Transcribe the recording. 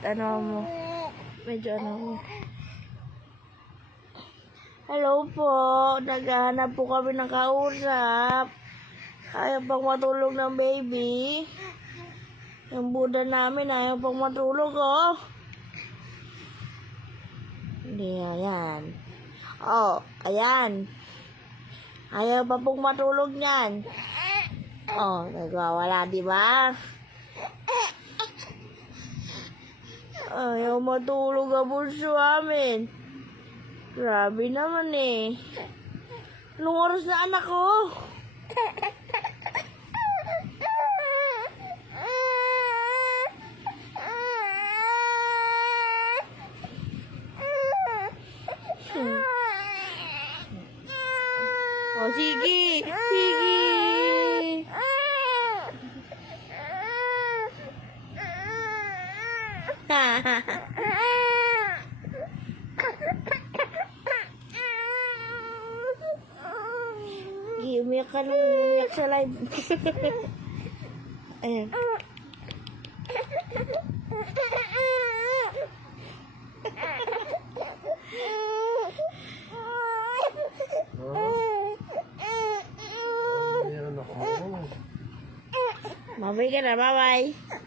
ano mo. Medyo ano mo. Hello po. Naghahanap po kami ng kausap. Ayaw pang matulog ng baby. Yung Buddha namin ayaw pang matulog, oh. Hindi, ayan. Oh, ayan. Ayaw pa pong matulog niyan. Oh, nagwawala, di ba? Ayaw matulog ang bunso amin. Grabe naman eh. Anong oras na anak ko? Oh, sige. Sige. Umiyak ka nung umiyak sa live. Ayan. Bye-bye ka na, bye-bye.